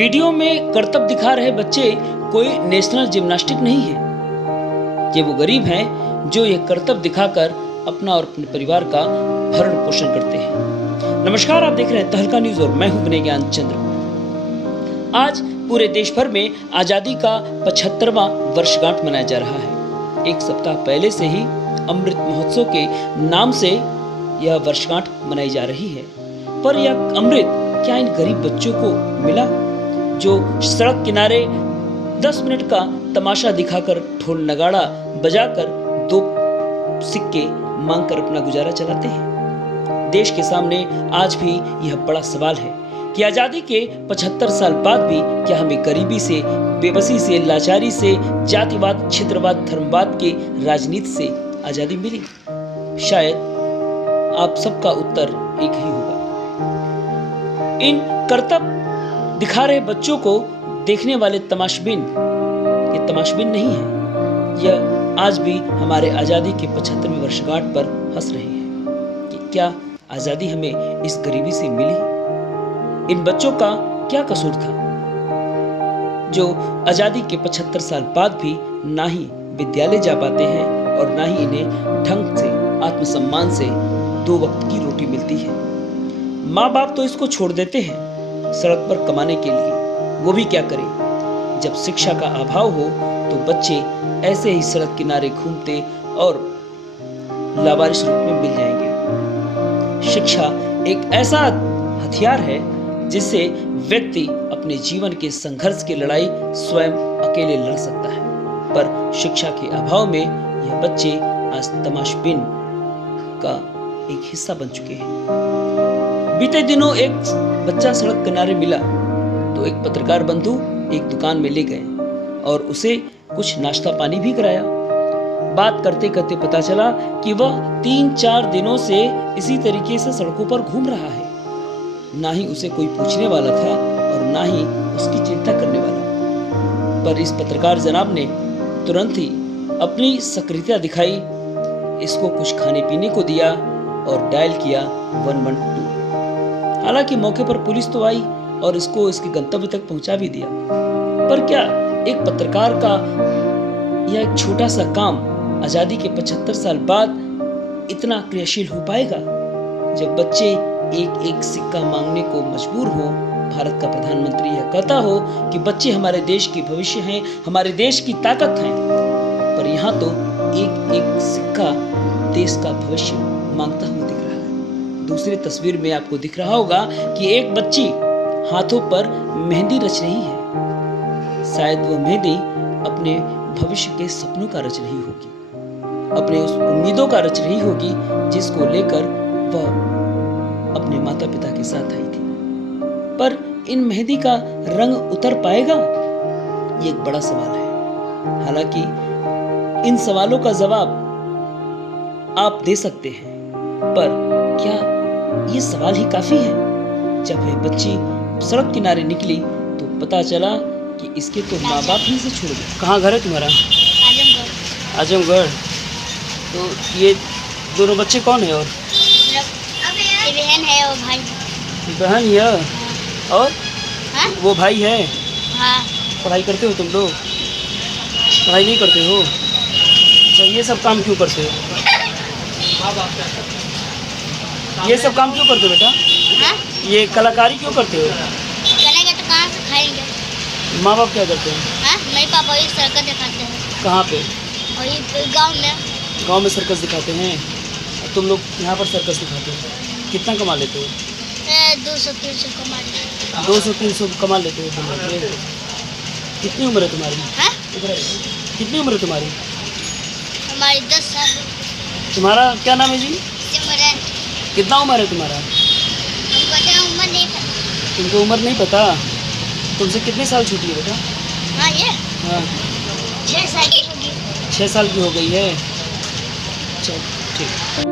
Video में करतब दिखा रहे बच्चे कोई नेशनल जिम्नास्टिक नहीं है। ये वो गरीब हैं जो ये करतब दिखाकर अपना और अपने परिवार का भरण पोषण करते हैं। नमस्कार, आप देख रहे हैं तहलका न्यूज और मैं हूं विनय ज्ञान चंद्र। आज पूरे देश भर में आजादी का 75वां वर्षगांठ मनाया जा रहा है। एक सप्ताह पहले से ही अमृत महोत्सव के नाम से यह वर्षगांठ मनाई जा रही है। पर यह अमृत क्या इन गरीब बच्चों को मिला जो सड़क किनारे 10 मिनट का तमाशा दिखाकर ढोल नगाड़ा बजाकर 2 सिक्के मांगकर अपना गुजारा चलाते हैं? देश के सामने आज भी यह बड़ा सवाल है कि आजादी के 75 साल बाद भी क्या हमें गरीबी से, बेबसी से, लाचारी से, जातिवाद, क्षेत्रवाद, धर्मवाद के राजनीति से आजादी मिली? शायद आप सबका उत्तर एक ही होगा। इन करतब दिखा रहे बच्चों को देखने वाले तमाशबीन ये तमाशबीन नहीं है। यह आज भी हमारे आजादी के 75वें वर्षगांठ पर हंस रहे हैं कि क्या आजादी हमें इस गरीबी से मिली? इन बच्चों का क्या कसूर था जो आजादी के 75 साल बाद भी ना ही विद्यालय जा पाते हैं और ना ही इन्हें ढंग से, आत्मसम्मान से 2 वक्त की रोटी मिलती है। माँ बाप तो इसको छोड़ देते हैं सड़क पर कमाने के लिए, वो भी क्या करें जब शिक्षा का अभाव हो तो बच्चे ऐसे ही सड़क किनारे घूमते और लावारिस रूप में मिल जाएंगे। शिक्षा एक ऐसा हथियार है जिससे व्यक्ति अपने जीवन के संघर्ष की लड़ाई स्वयं अकेले लड़ सकता है, पर शिक्षा के अभाव में यह बच्चे आज तमाशबीन का एक हिस्सा बन चुके हैं। बीते दिनों एक बच्चा सड़क किनारे मिला तो एक पत्रकार बंधु एक दुकान में ले गए और उसे कुछ नाश्ता पानी भी कराया। बात करते करते पता चला कि वह 3-4 दिनों से इसी तरीके से सड़कों पर घूम रहा है। ना ही उसे कोई पूछने वाला था और ना ही उसकी चिंता करने वाला। पर इस पत्रकार जनाब ने तुरंत ही अपनी सक्रियता दिखाई, इसको कुछ खाने पीने को दिया और डायल किया 112। हालांकि मौके पर पुलिस तो आई और इसको इसके गंतव्य तक पहुंचा भी दिया। पर क्या एक पत्रकार का यह एक छोटा सा काम आजादी के 75 साल बाद इतना क्रियाशील हो पाएगा? जब बच्चे एक एक सिक्का मांगने को मजबूर हो, भारत का प्रधानमंत्री यह कहता हो कि बच्चे हमारे देश की भविष्य हैं, हमारे देश की ताकत हैं, पर यहाँ तो एक एक सिक्का देश का भविष्य मांगता हुआ दिख रहा है। दूसरी तस्वीर में आपको दिख रहा होगा कि एक बच्ची हाथों पर मेहंदी रच रही है। शायद वह मेहंदी अपने भविष्य के सपनों का रच रही होगी, अपने उस उम्मीदों का रच रही होगी जिसको लेकर वह अपने माता पिता के साथ आई थी। पर इन मेहंदी का रंग उतर पाएगा? ये एक बड़ा सवाल है। हालांकि इन सवालों का जवाब आप दे सकते हैं, पर क्या ये सवाल ही काफी है? जब वह बच्ची सड़क किनारे निकली तो पता चला कि इसके तो माँ बाप ही से छोड़ गए। कहाँ घर है तुम्हारा? आजमगढ़। आजमगढ़। तो ये दोनों बच्चे कौन है? और ये बहन है और भाई। बहन है और हाँ? वो भाई है। हाँ। पढ़ाई करते हो तुम लोग? पढ़ाई नहीं करते हो? अच्छा, ये सब काम क्यों करते हो? ये सब काम क्यों करते हो बेटा? हाँ? ये कलाकारी क्यों करते हो? करेंगे तो कहाँ से खाएंगे? माँ बाप क्या करते हैं? हाँ? मेरे पापा वही सर्कस दिखाते हैं। कहाँ पे? वही गांव में। गांव में सर्कस दिखाते हैं। तुम लोग यहाँ पर सर्कस दिखाते हो, कितना कमा लेते हो? 200-300 कमा लेते। 200-300 कमा लेते हो तुम लोग? कितनी उम्र है तुम्हारी? हाँ? कितनी उम्र है तुम्हारी? हमारी 10 साल। तुम्हारा क्या नाम है जी? सिमरन। कितना उम्र है तुम्हारा? हमको तो उम्र नहीं पता। तुमको उम्र नहीं पता? तुमसे कितने साल छोटी है बेटा? हाँ, ये हाँ, 6 साल की होगी। 6 साल की हो गई है। चल ठीक।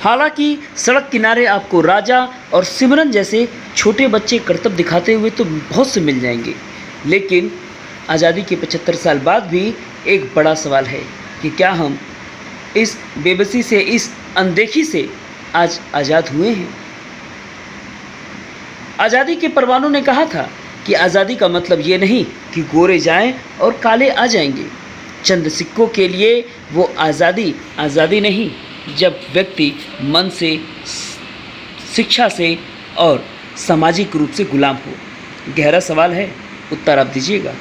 हालांकि सड़क किनारे आपको राजा और सिमरन जैसे छोटे बच्चे करतब दिखाते हुए तो बहुत से मिल जाएंगे, लेकिन आज़ादी के 75 साल बाद भी एक बड़ा सवाल है कि क्या हम इस बेबसी से, इस अनदेखी से आज आज़ाद हुए हैं। आज़ादी के परवानों ने कहा था कि आज़ादी का मतलब ये नहीं कि गोरे जाएं और काले आ जाएंगे। चंद सिक्कों के लिए वो आज़ादी नहीं, जब व्यक्ति मन से, शिक्षा से और सामाजिक रूप से गुलाम हो। गहरा सवाल है, उत्तर आप दीजिएगा।